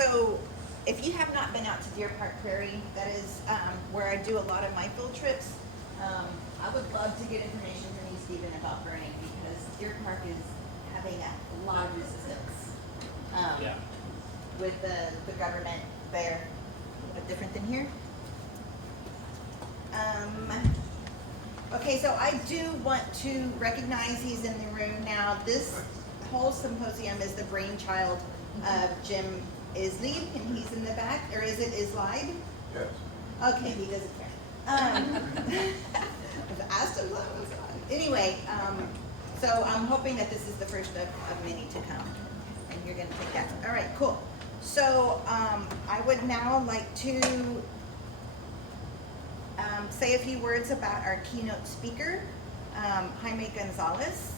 So if you have not been out to Deer Park, Prairie, that is where I do a lot of my field trips. I would love to get information from you, Stephen, about burning, because Deer Park is having a lot of resistance with the government there. A little bit different than here. Okay, so I do want to recognize he's in the room now. This whole symposium is the brainchild of Jim Isley, and he's in the back. Or is it Islide? Yes. Okay, he doesn't care. I've asked him that was on. Anyway, so I'm hoping that this is the first of many to come, and you're going to take that. All right, cool. So I would now like to say a few words about our keynote speaker, Jaime González.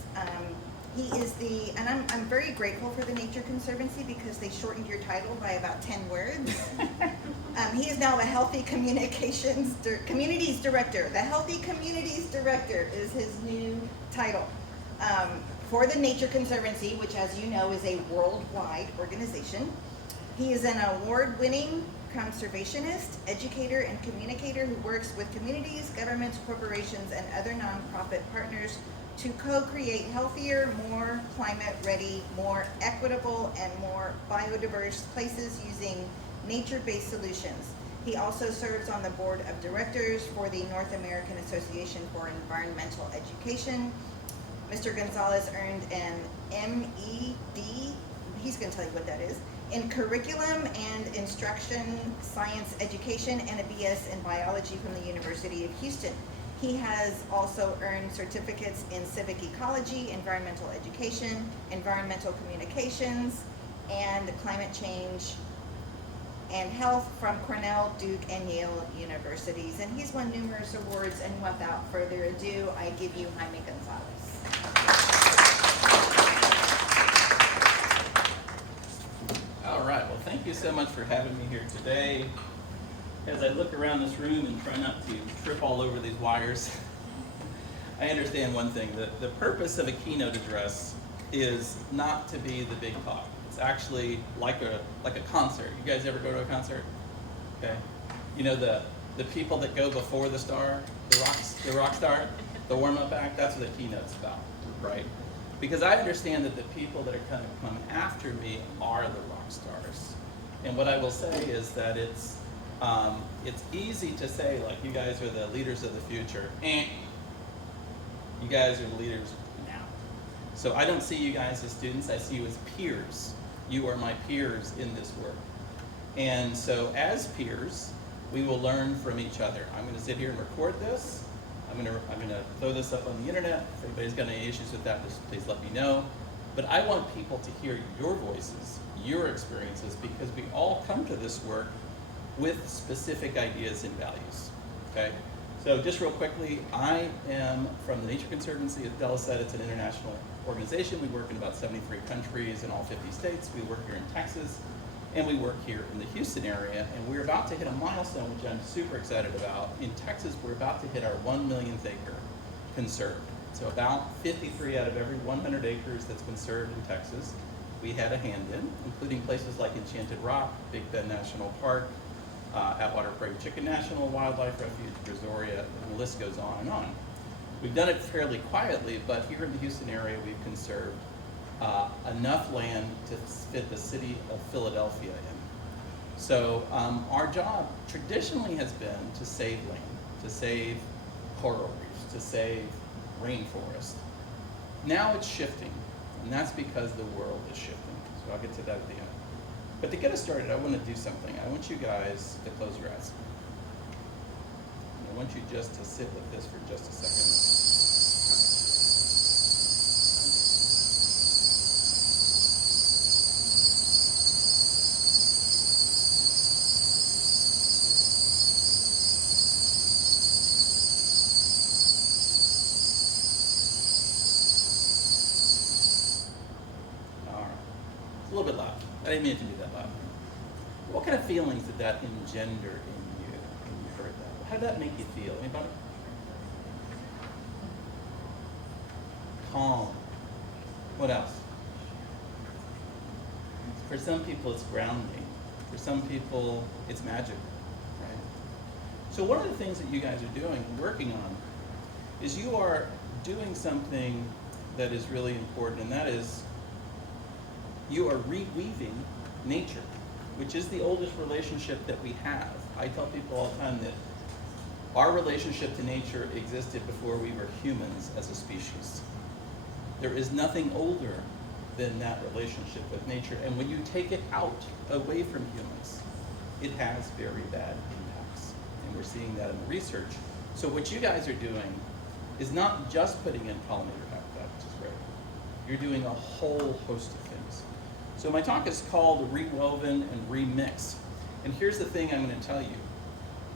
He is and I'm very grateful for the Nature Conservancy because they shortened your title by about 10 words. He is now the Healthy Communities Director. The Healthy Communities Director is his new title for the Nature Conservancy, which, as you know, is a worldwide organization. He is an award-winning conservationist, educator, and communicator who works with communities, governments, corporations, and other nonprofit partners to co-create healthier, more climate-ready, more equitable, and more biodiverse places using nature-based solutions. He also serves on the board of directors for the North American Association for Environmental Education. Mr. González earned an MED, he's going to tell you what that is, in Curriculum and Instruction Science Education, and a BS in Biology from the University of Houston. He has also earned certificates in Civic Ecology, Environmental Education, Environmental Communications, and Climate Change and Health from Cornell, Duke, and Yale Universities. And he's won numerous awards, and without further ado, I give you Jaime González. All right, well, thank you so much for having me here today. As I look around this room and try not to trip all over these wires, I understand one thing, that the purpose of a keynote address is not to be the big talk. It's actually like a concert. You guys ever go to a concert? Okay. You know the people that go before the star, the rock star, the warm-up act, that's what the keynote's about, right? Because I understand that the people that are going to come after me are the rock stars. And what I will say is that it's easy to say, like, you guys are the leaders of the future. You guys are the leaders now. So I don't see you guys as students, I see you as peers. You are my peers in this work. And so as peers, we will learn from each other. I'm going to sit here and record this. I'm going to throw this up on the internet. If anybody's got any issues with that, just please let me know. But I want people to hear your voices, your experiences, because we all come to this work with specific ideas and values, okay? So just real quickly, I am from the Nature Conservancy. As Della said, it's an international organization. We work in about 73 countries in all 50 states. We work here in Texas, and we work here in the Houston area, and we're about to hit a milestone, which I'm super excited about. In Texas, we're about to hit our 1 millionth acre conserved. So about 53 out of every 100 acres that's conserved in Texas, we had a hand in, including places like Enchanted Rock, Big Bend National Park, Atwater Prairie Chicken National Wildlife Refuge, Brazoria, and the list goes on and on. We've done it fairly quietly, but here in the Houston area, we've conserved enough land to fit the city of Philadelphia in. So our job traditionally has been to save land, to save coral reefs, to save rainforest. Now it's shifting, and that's because the world is shifting. So I'll get to that at the end. But to get us started, I want to do something. I want you guys to close your eyes. I want you just to sit with this for just a second. A little bit loud. I didn't mean it to be that loud. What kind of feelings did that engender in you when you heard that? How did that make you feel? Anybody? Calm. What else? For some people, it's grounding. For some people, it's magic, right? So one of the things that you guys are doing, working on, is you are doing something that is really important, and that is you are reweaving nature, which is the oldest relationship that we have. I tell people all the time that our relationship to nature existed before we were humans as a species. There is nothing older than that relationship with nature, and when you take it out, away from humans, it has very bad impacts, and we're seeing that in the research. So what you guys are doing is not just putting in pollinator habitat, which is great. You're doing a whole host of things. So my talk is called Rewoven and Remix. And here's the thing I'm going to tell you.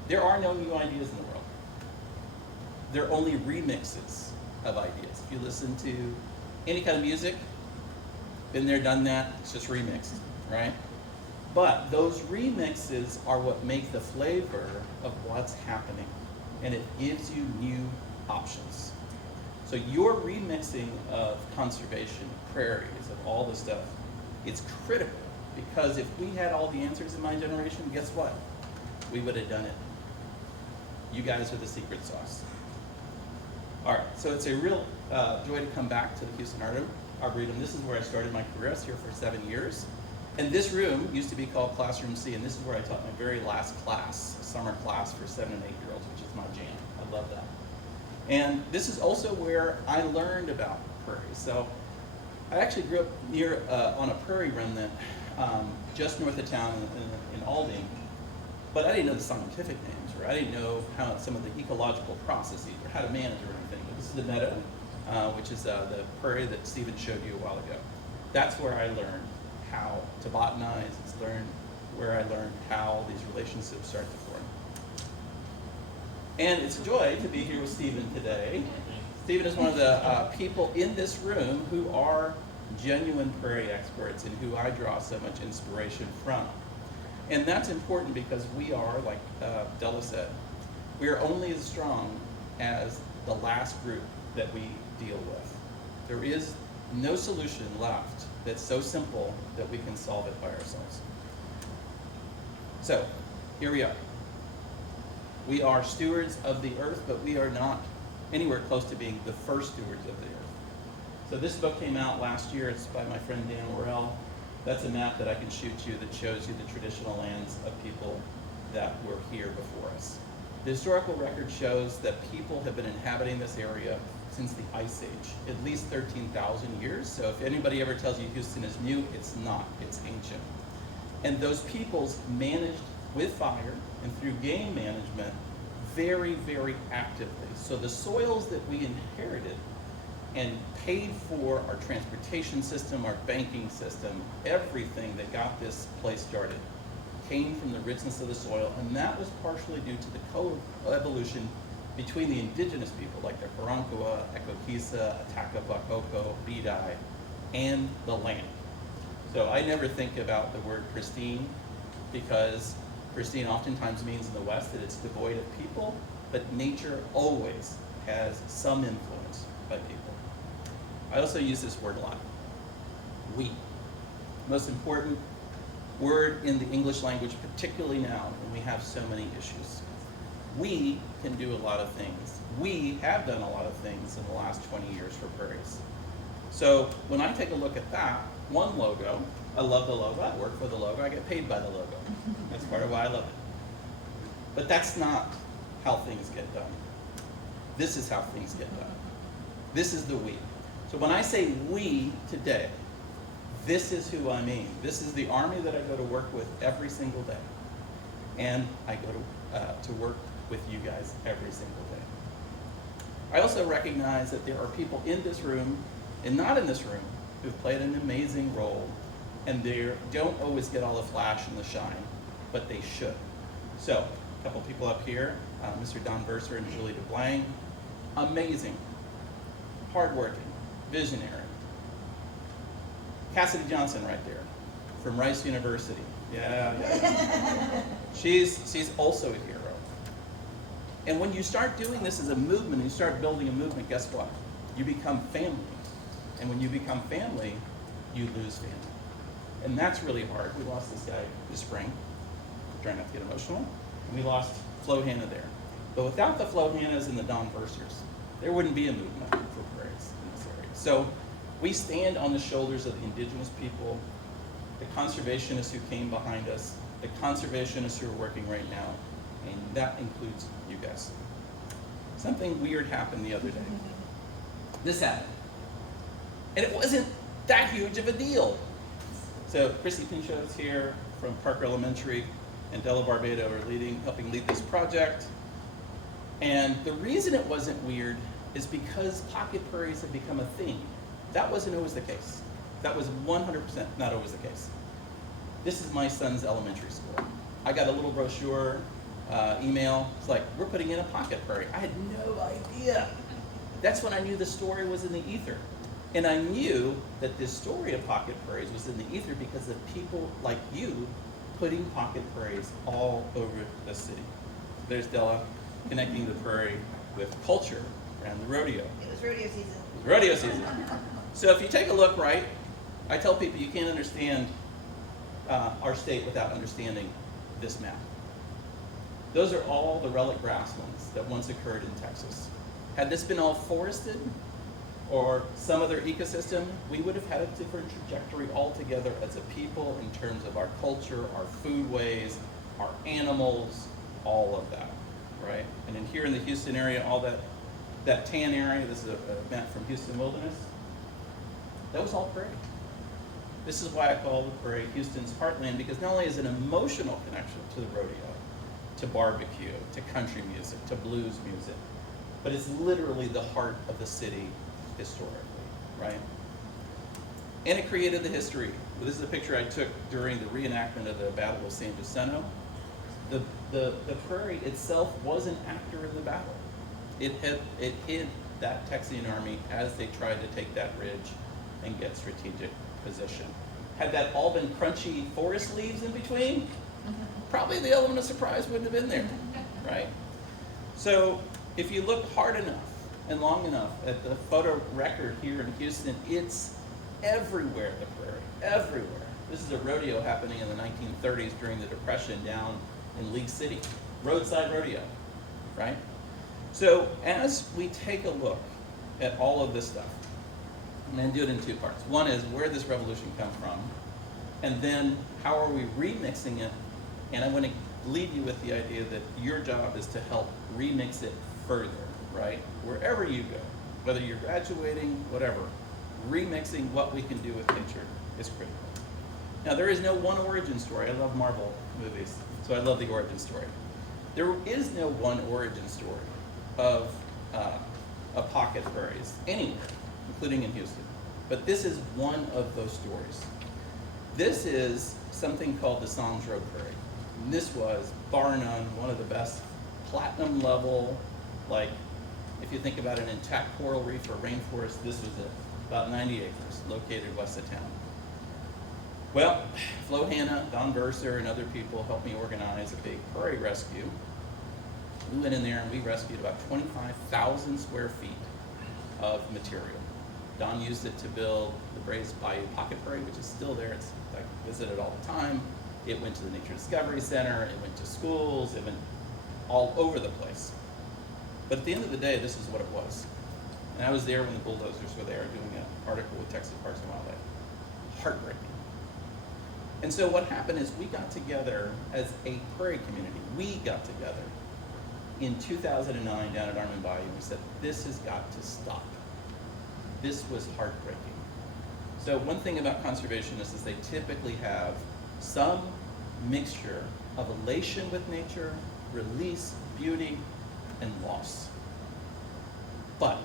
There are no new ideas in the world. There are only remixes of ideas. If you listen to any kind of music, been there, done that, it's just remixed, right? But those remixes are what make the flavor of what's happening. And it gives you new options. So your remixing of conservation, prairies, of all this stuff, it's critical, because if we had all the answers in my generation, guess what? We would have done it. You guys are the secret sauce. All right, so it's a real joy to come back to the Houston Arboretum. This is where I started my career. I was here for 7 years. And this room used to be called Classroom C, and this is where I taught my very last class, a summer class for 7 and 8-year-olds, which is my jam. I love that. And this is also where I learned about prairie. So I actually grew up near on a prairie remnant just north of town in Alding, but I didn't know the scientific names, or I didn't know how some of the ecological processes or how to manage or anything. But this is the meadow, which is the prairie that Stephen showed you a while ago. That's where I learned how to botanize. It's where I learned how these relationships start to form. And it's a joy to be here with Stephen today. Stephen is one of the people in this room who are genuine prairie experts and who I draw so much inspiration from. And that's important because we are, like Della said, we are only as strong as the last group that we deal with. There is no solution left that's so simple that we can solve it by ourselves. So, here we are. We are stewards of the earth, but we are not anywhere close to being the first stewards of the earth. So this book came out last year. It's by my friend Dan Worrell. That's a map that I can shoot you that shows you the traditional lands of people that were here before us. The historical record shows that people have been inhabiting this area since the Ice Age, at least 13,000 years. So if anybody ever tells you Houston is new, it's not, it's ancient. And those peoples managed with fire and through game management very, very actively. So the soils that we inherited and paid for, our transportation system, our banking system, everything that got this place started came from the richness of the soil, and that was partially due to the co-evolution between the indigenous people like the Karankawa, Ekokisa, Atakapacoco, Bidai, and the land. So I never think about the word pristine, because pristine oftentimes means in the West that it's devoid of people, but nature always has some influence by people. I also use this word a lot, we. Most important word in the English language, particularly now when we have so many issues. We can do a lot of things. We have done a lot of things in the last 20 years for prairies. So when I take a look at that, one logo, I love the logo, I work for the logo, I get paid by the logo. That's part of why I love it. But that's not how things get done. This is how things get done. This is the we. So when I say we today, this is who I mean. This is the army that I go to work with every single day. And I go to work with you guys every single day. I also recognize that there are people in this room and not in this room who've played an amazing role, and they don't always get all the flash and the shine, but they should. So, a couple people up here, Mr. Don Verser and Julie DeBlanc, amazing, hardworking, visionary. Cassidy Johnson right there, from Rice University. Yeah. She's also a hero. And when you start doing this as a movement, and you start building a movement, guess what? You become family. And when you become family, you lose family. And that's really hard. We lost this guy this spring. trying not to get emotional, and we lost Flo Hanna there. But without the Flo Hannas and the Don Versers, there wouldn't be a movement for prairies in this area. So we stand on the shoulders of the indigenous people, the conservationists who came behind us, the conservationists who are working right now, and that includes you guys. Something weird happened the other day. This happened. And it wasn't that huge of a deal. So Chrissy Pinchot is here from Parker Elementary, and Della Barbado are helping lead this project. And the reason it wasn't weird is because pocket prairies have become a thing. That wasn't always the case. That was 100% not always the case. This is my son's elementary school. I got a little brochure, email. It's like, we're putting in a pocket prairie. I had no idea. That's when I knew the story was in the ether. And I knew that this story of pocket prairies was in the ether because of people like you putting pocket prairies all over the city. There's Della connecting the prairie with culture around the rodeo. It was rodeo season. It was rodeo season. So if you take a look, right, I tell people you can't understand our state without understanding this map. Those are all the relic grasslands that once occurred in Texas. Had this been all forested or some other ecosystem, we would have had a different trajectory altogether as a people in terms of our culture, our foodways, our animals, all of that, right? And then here in the Houston area, all that tan area, this is a map from Houston Wilderness, that was all prairie. This is why I call the prairie Houston's heartland, because not only is it an emotional connection to the rodeo, to barbecue, to country music, to blues music, but it's literally the heart of the city historically, right? And it created the history. This is a picture I took during the reenactment of the Battle of San Jacinto. The prairie itself was an actor in the battle. It hid that Texian army as they tried to take that ridge and get strategic position. Had that all been crunchy forest leaves in between, probably the element of surprise wouldn't have been there, right? So if you look hard enough and long enough at the photo record here in Houston, it's everywhere, the prairie, everywhere. This is a rodeo happening in the 1930s during the Depression down in League City, roadside rodeo, right? So as we take a look at all of this stuff, and then do it in two parts. One is where did this revolution come from, and then how are we remixing it? And I want to leave you with the idea that your job is to help remix it further, right? Wherever you go, whether you're graduating, whatever, remixing what we can do with nature is critical. Now, there is no one origin story. I love Marvel movies, so I love the origin story. There is no one origin story of pocket prairies anywhere, including in Houston. But this is one of those stories. This is something called the Sandro Prairie. And this was, bar none, one of the best platinum level, like, if you think about an intact coral reef or rainforest, this was it. About 90 acres, located west of town. Well, Flo Hanna, Don Verser, and other people helped me organize a big prairie rescue. We went in there and we rescued about 25,000 square feet of material. Don used it to build the Braes Bayou Pocket Prairie, which is still there. It's, I visit it all the time. It went to the Nature Discovery Center. It went to schools. It went all over the place. But at the end of the day, this is what it was. And I was there when the bulldozers were there doing an article with Texas Parks and Wildlife. Heartbreaking. And so what happened is we got together as a prairie community. We got together in 2009 down at Armand Bayou. We said, this has got to stop. This was heartbreaking. So one thing about conservationists is they typically have some mixture of elation with nature, release, beauty, and loss. But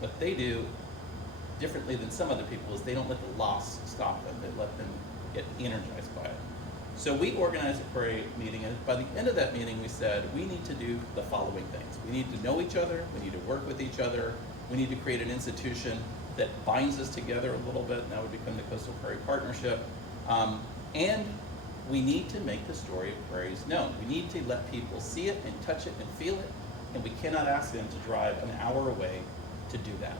what they do differently than some other people is they don't let the loss stop them. They let them get energized by it. So we organized a prairie meeting, and by the end of that meeting we said, we need to do the following things. We need to know each other, we need to work with each other, we need to create an institution that binds us together a little bit, and that would become the Coastal Prairie Partnership. And we need to make the story of prairies known. We need to let people see it and touch it and feel it, and we cannot ask them to drive an hour away to do that.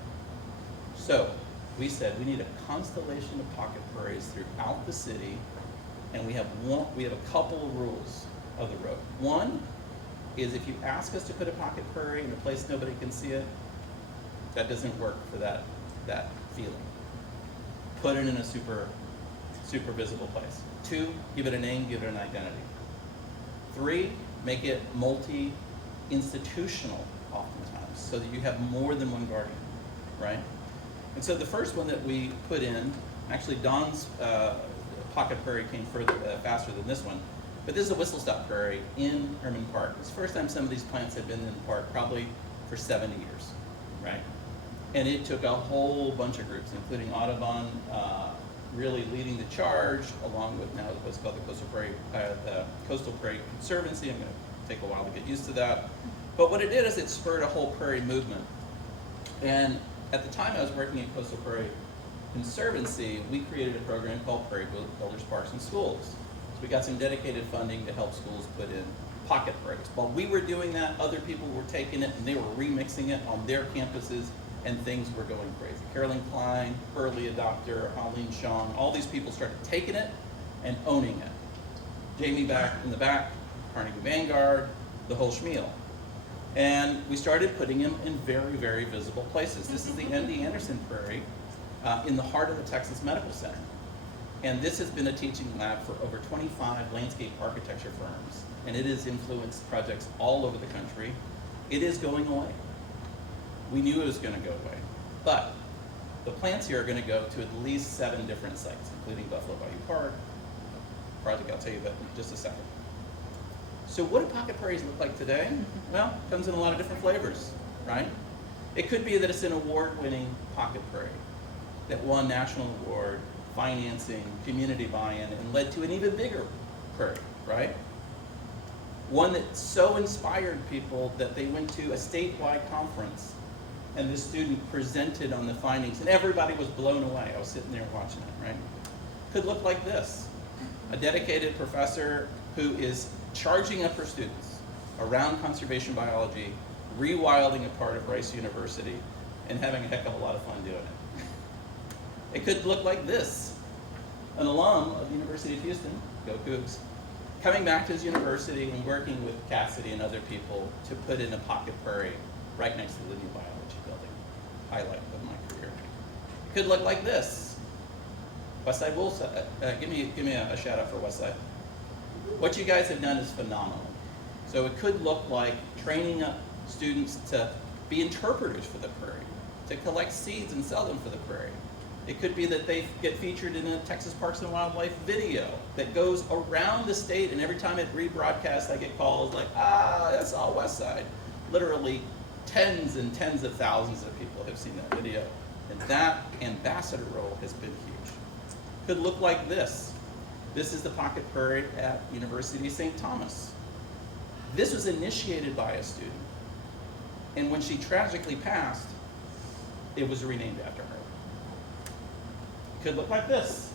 So we said we need a constellation of pocket prairies throughout the city and we have a couple of rules of the road. One is if you ask us to put a pocket prairie in a place nobody can see it, that doesn't work for that feeling. Put it in a super visible place. 2, give it a name, give it an identity. 3, make it multi-institutional oftentimes, so that you have more than one guardian, right? And so the first one that we put in, actually Don's pocket prairie came faster than this one, but this is a whistle-stop prairie in Herman Park. It's the first time some of these plants had been in the park, probably for 70 years, right? And it took a whole bunch of groups, including Audubon, really leading the charge, along with now what's called the Coastal Prairie Conservancy. I'm going to take a while to get used to that. But what it did is it spurred a whole prairie movement. And at the time I was working at Coastal Prairie Conservancy, we created a program called Prairie Builders, Parks, and Schools. So we got some dedicated funding to help schools put in pocket prairies. While we were doing that, other people were taking it and they were remixing it on their campuses, and things were going crazy. Carolyn Klein, early adopter, Arlene Shong, all these people started taking it and owning it. Jaime back in the back, Carnegie Vanguard, the whole schmeal. And we started putting them in very, very visible places. This is the N.D. Anderson Prairie in the heart of the Texas Medical Center. And this has been a teaching lab for over 25 landscape architecture firms. And it has influenced projects all over the country. It is going away. We knew it was going to go away. But the plants here are going to go to at least 7 different sites, including Buffalo Bayou Park, project I'll tell you about in just a second. So what do pocket prairies look like today? Well, it comes in a lot of different flavors, right? It could be that it's an award-winning pocket prairie that won national award, financing, community buy-in, and led to an even bigger prairie, right? One that so inspired people that they went to a statewide conference and the student presented on the findings, and everybody was blown away. I was sitting there watching it, right? Could look like this. A dedicated professor who is charging up her students around conservation biology, rewilding a part of Rice University, and having a heck of a lot of fun doing it. It could look like this. An alum of the University of Houston, go Cougs, coming back to his university and working with Cassidy and other people to put in a pocket prairie right next to the new biology building. Highlight of my career. It could look like this. Westside Wolves, give me a shout out for Westside. What you guys have done is phenomenal. So it could look like training up students to be interpreters for the prairie, to collect seeds and sell them for the prairie. It could be that they get featured in a Texas Parks and Wildlife video that goes around the state, and every time it rebroadcasts, I get calls like, that's all Westside. Literally tens and tens of thousands of people have seen that video. And that ambassador role has been huge. Could look like this. This is the pocket prairie at University of St. Thomas. This was initiated by a student. And when she tragically passed, it was renamed after her. It could look like this.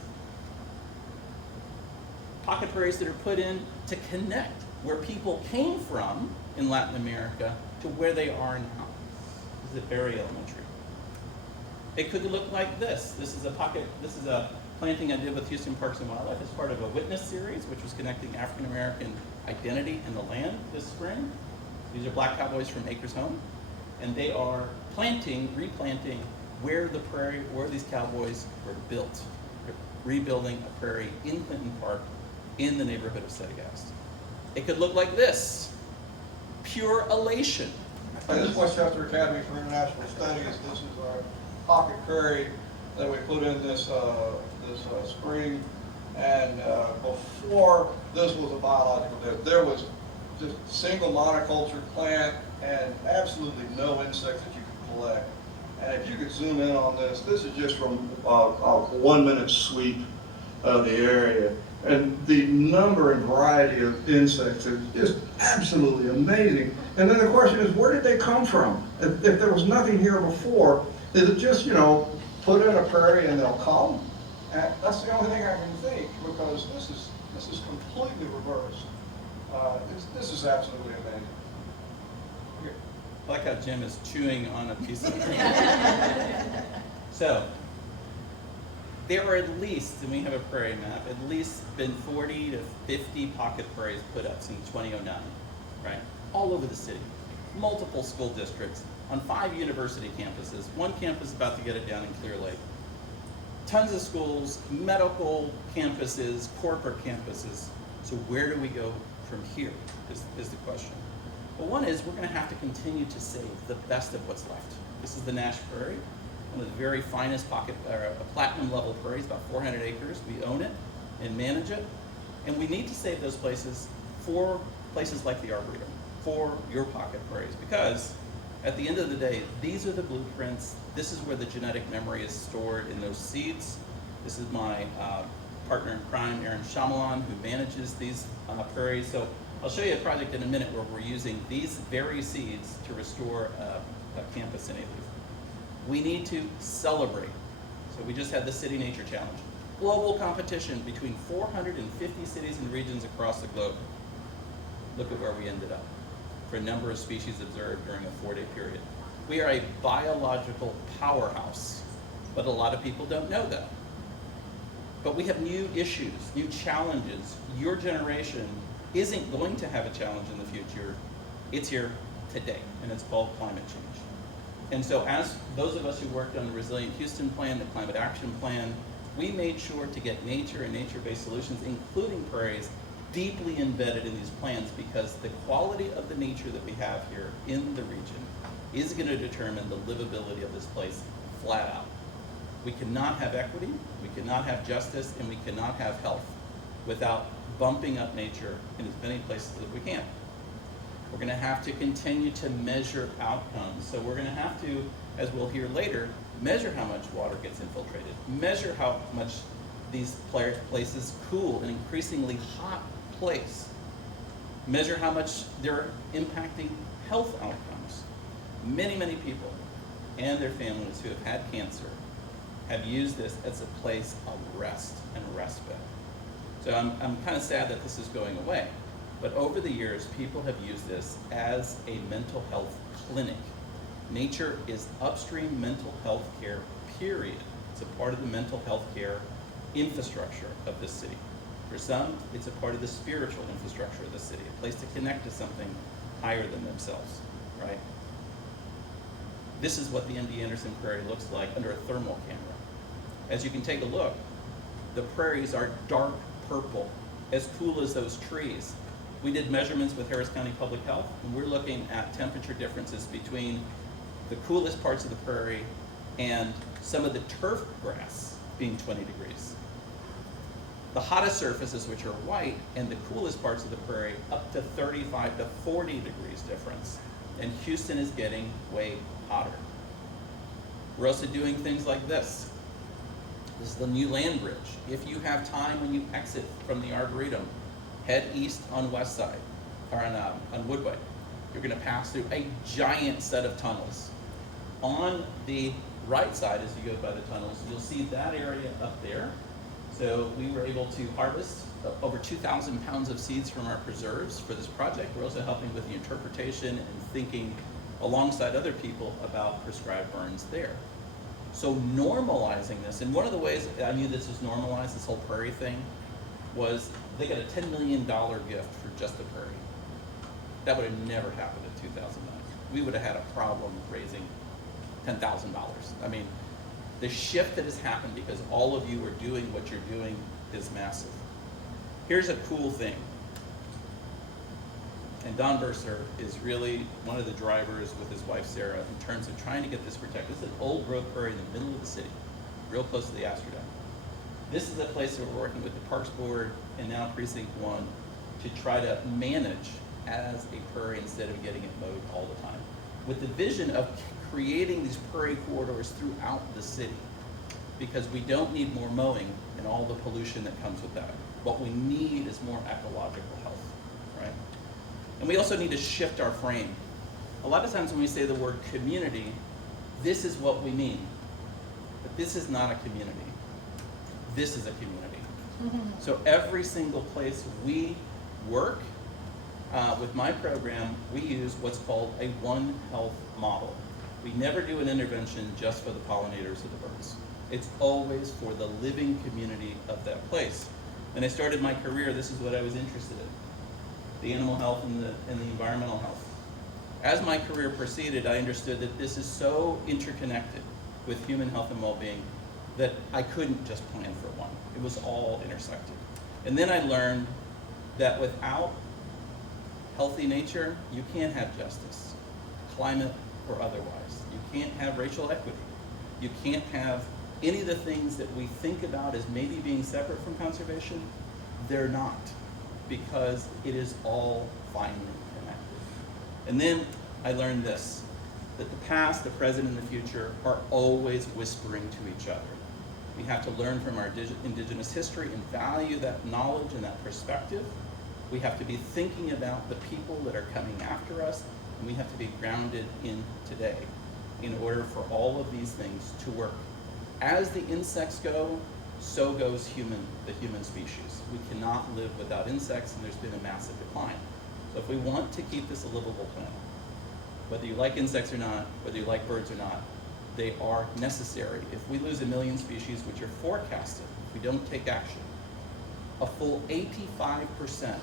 Pocket prairies that are put in to connect where people came from in Latin America to where they are now. This is at Prairie Elementary. It could look like this. This is a planting I did with Houston Parks and Wildlife as part of a witness series, which was connecting African American identity in the land this spring. These are black cowboys from Acres Home, and they are replanting where these cowboys were built. They're rebuilding a prairie in Clinton Park in the neighborhood of Sedagast. It could look like this. Pure elation. This is Westchester Academy for International Studies. This is our pocket prairie that we put in this spring. And before this was a biological dip, there was just single monoculture plant and absolutely no insects that you could collect. And if you could zoom in on this, this is just from a 1 minute sweep of the area. And the number and variety of insects is just absolutely amazing. And then the question is, where did they come from? If there was nothing here before, is it just, put in a prairie and they'll come? And that's the only thing I can think, because this is completely reversed. This is absolutely amazing. I like how Jim is chewing on a piece of So, there are at least, and we have a prairie map, at least been 40 to 50 pocket prairies put up since 2009, right? All over the city, multiple school districts, on 5 university campuses, one campus about to get it down in Clear Lake. Tons of schools, medical campuses, corporate campuses. So where do we go from here is the question. Well, one is we're gonna have to continue to save the best of what's left. This is the Nash Prairie, one of the very finest platinum level prairies, about 400 acres. We own it and manage it. And we need to save those places for places like the Arboretum, for your pocket prairies, because at the end of the day, these are the blueprints. This is where the genetic memory is stored in those seeds. This is my partner in crime, Aaron Shyamalan, who manages these prairies. So I'll show you a project in a minute where we're using these very seeds to restore a campus in A-Leaf. We need to celebrate. So we just had the City Nature Challenge. Global competition between 450 cities and regions across the globe. Look at where we ended up for a number of species observed during a 4-day period. We are a biological powerhouse, but a lot of people don't know that. But we have new issues, new challenges. Your generation isn't going to have a challenge in the future. It's here today, and it's called climate change. And so as those of us who worked on the Resilient Houston Plan, the Climate Action Plan, we made sure to get nature and nature-based solutions, including prairies, deeply embedded in these plans, because the quality of the nature that we have here in the region is going to determine the livability of this place flat out. We cannot have equity, we cannot have justice, and we cannot have health without bumping up nature in as many places as we can. We're going to have to continue to measure outcomes. So we're going to have to, as we'll hear later, measure how much water gets infiltrated, measure how much these places cool an increasingly hot place, measure how much they're impacting health outcomes. Many people and their families who have had cancer have used this as a place of rest and respite. So I'm kind of sad that this is going away, but over the years, people have used this as a mental health clinic. Nature is upstream mental health care, period. It's a part of the mental health care infrastructure of the city. For some, it's a part of the spiritual infrastructure of the city, a place to connect to something higher than themselves, right? This is what the MD Anderson Prairie looks like under a thermal camera. As you can take a look, the prairies are dark purple, as cool as those trees. We did measurements with Harris County Public Health, and we're looking at temperature differences between the coolest parts of the prairie and some of the turf grass being 20 degrees. The hottest surfaces, which are white, and the coolest parts of the prairie, up to 35 to 40 degrees difference. And Houston is getting way hotter. We're also doing things like this. This is the new land bridge. If you have time when you exit from the Arboretum, head east on West Side, or on Woodway. You're gonna pass through a giant set of tunnels. On the right side, as you go by the tunnels, you'll see that area up there. So we were able to harvest over 2,000 pounds of seeds from our preserves for this project. We're also helping with the interpretation and thinking alongside other people about prescribed burns there. So normalizing this, and one of the ways I knew this was normalized, this whole prairie thing, was they got a $10 million gift for just the prairie. That would have never happened in 2009. We would have had a problem raising $10,000. I mean, the shift that has happened because all of you are doing what you're doing is massive. Here's a cool thing. And Don Verser is really one of the drivers with his wife Sarah in terms of trying to get this protected. This is an old growth prairie in the middle of the city, real close to the Astrodome. This is a place where we're working with the Parks Board and now Precinct 1 to try to manage as a prairie instead of getting it mowed all the time, with the vision of creating these prairie corridors throughout the city, because we don't need more mowing and all the pollution that comes with that. What we need is more ecological health, right? And we also need to shift our frame. A lot of times when we say the word community, this is what we mean. But this is not a community. This is a community. So every single place we work, with my program, we use what's called a One Health model. We never do an intervention just for the pollinators of the birds. It's always for the living community of that place. When I started my career, this is what I was interested in: the animal health and the environmental health. As my career proceeded, I understood that this is so interconnected with human health and well-being that I couldn't just plan for one. It was all intersected. And then I learned that without healthy nature, you can't have justice, climate or otherwise. You can't have racial equity. You can't have any of the things that we think about as maybe being separate from conservation. They're not, because it is all finely connected. And then I learned this, that the past, the present, and the future are always whispering to each other. We have to learn from our indigenous history and value that knowledge and that perspective. We have to be thinking about the people that are coming after us, and we have to be grounded in today in order for all of these things to work. As the insects go, so goes the human species. We cannot live without insects, and there's been a massive decline. So if we want to keep this a livable planet, whether you like insects or not, whether you like birds or not, they are necessary. If we lose 1 million species, which are forecasted, if we don't take action, a full 85%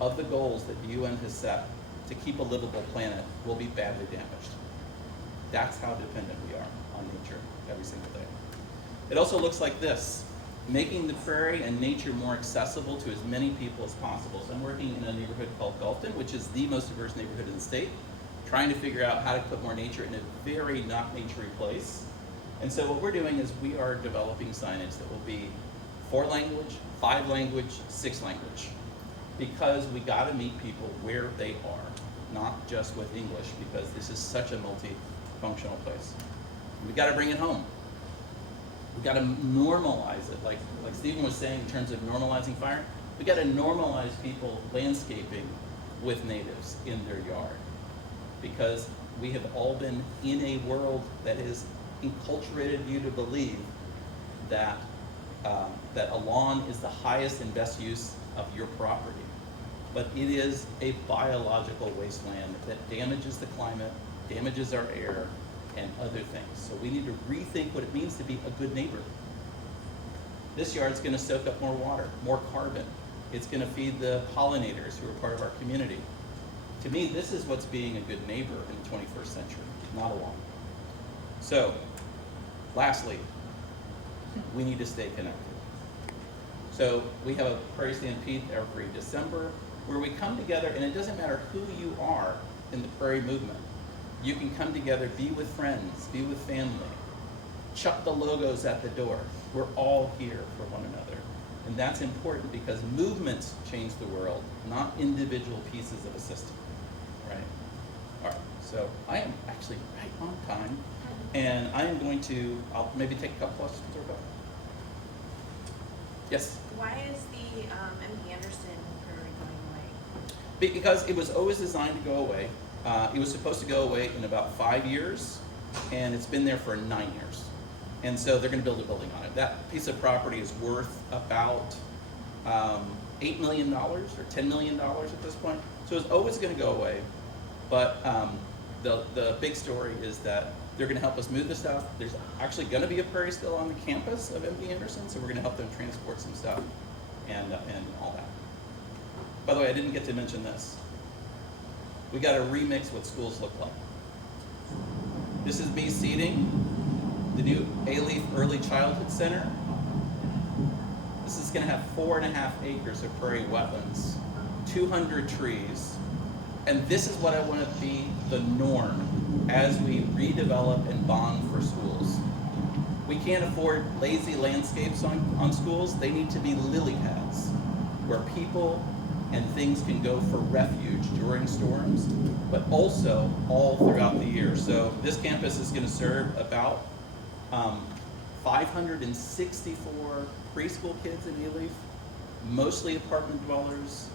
of the goals that the UN has set to keep a livable planet will be badly damaged. That's how dependent we are on nature every single day. It also looks like this: making the prairie and nature more accessible to as many people as possible. So I'm working in a neighborhood called Gulfton, which is the most diverse neighborhood in the state, trying to figure out how to put more nature in a very not naturey place. And so what we're doing is we are developing signage that will be 4 language, 5 language, 6 language, because we gotta meet people where they are, not just with English, because this is such a multifunctional place. We gotta bring it home. We gotta normalize it, like Stephen was saying in terms of normalizing fire. We gotta normalize people landscaping with natives in their yard, because we have all been in a world that has enculturated you to believe that that a lawn is the highest and best use of your property. But it is a biological wasteland that damages the climate, damages our air, and other things. So we need to rethink what it means to be a good neighbor. This yard's gonna soak up more water, more carbon. It's gonna feed the pollinators who are part of our community. To me, this is what's being a good neighbor in the 21st century, not a lawn. So, lastly, we need to stay connected. So we have a Prairie Stampede every December where we come together, and it doesn't matter who you are in the Prairie movement. You can come together, be with friends, be with family, chuck the logos at the door. We're all here for one another. And that's important because movements change the world, not individual pieces of a system, right? All right, so I am actually right on time, and I am going to, I'll maybe take a couple questions or both. Yes? Why is the M.D. Anderson Prairie going away? Because it was always designed to go away. It was supposed to go away in about 5 years, and it's been there for 9 years. And so they're going to build a building on it. That piece of property is worth about $8 million or $10 million at this point. So it's always going to go away. But the big story is that they're going to help us move the stuff. There's actually going to be a Prairie still on the campus of MD Anderson, so we're going to help them transport some stuff and all that. By the way, I didn't get to mention this. We got to remix what schools look like. This is me seating the new A-Leaf Early Childhood Center. This is going to have 4.5 acres of prairie wetlands, 200 trees, and this is what I want to be the norm as we redevelop and bond for schools. We can't afford lazy landscapes on schools. They need to be lily pads where people and things can go for refuge during storms, but also all throughout the year. So this campus is going to serve about 564 preschool kids in A-Leaf, mostly apartment dwellers,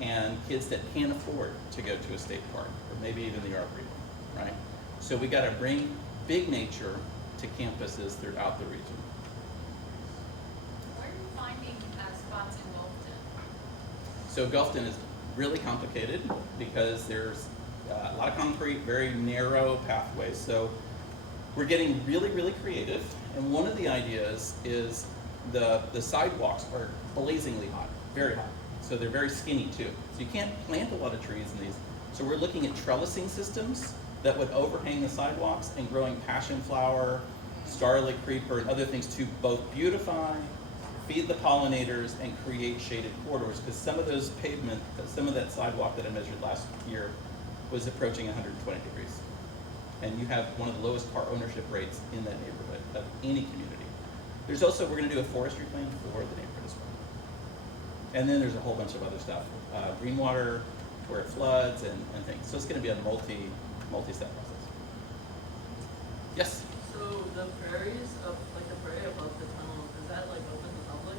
and kids that can't afford to go to a state park, or maybe even the Arboretum, right? So we gotta bring big nature to campuses throughout the region. Where are you finding spots in Gulfton? So Gulfton is really complicated because there's a lot of concrete, very narrow pathways. So we're getting really, really creative, And one of the ideas is the sidewalks are blazingly hot, very hot. So they're very skinny too. So you can't plant a lot of trees in these. So we're looking at trellising systems that would overhang the sidewalks and growing passion flower, scarlet creeper, and other things to both beautify, feed the pollinators, and create shaded corridors. Because some of those pavement, some of that sidewalk that I measured last year was approaching 120 degrees. And you have one of the lowest car ownership rates in that neighborhood of any community. There's also, we're gonna do a forestry plan for the neighborhood as well. And then there's a whole bunch of other stuff. Green water, where it floods and things. So it's gonna be a multi-step process. Yes? So the prairies of, like the prairie above the tunnel, is that like open to public?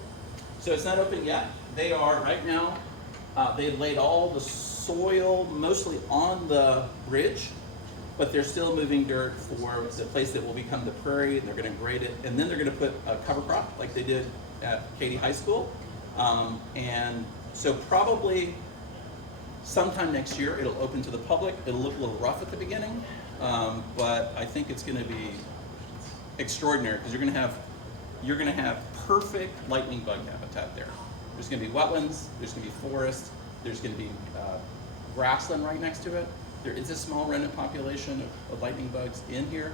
So it's not open yet. They are right now, they've laid all the soil mostly on the bridge, but they're still moving dirt for the place that will become the prairie, and they're gonna grade it, and then they're gonna put a cover crop like they did at Katy High School. And so probably sometime next year it'll open to the public. It'll look a little rough at the beginning, but I think it's gonna be extraordinary because you're gonna have perfect lightning bug habitat there. There's gonna be wetlands, there's gonna be forest, there's gonna be grassland right next to it. There is a small remnant population of lightning bugs in here.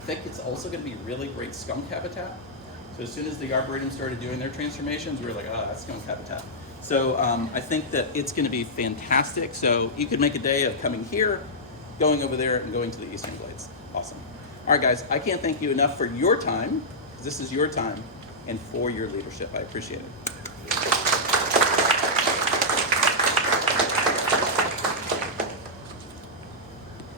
I think it's also gonna be really great skunk habitat. So as soon as the Arboretum started doing their transformations, we were like, oh, that's skunk habitat. So I think that it's gonna be fantastic. So you could make a day of coming here, going over there, and going to the Eastern Glades. Awesome. All right, guys, I can't thank you enough for your time, because this is your time, and for your leadership. I appreciate it.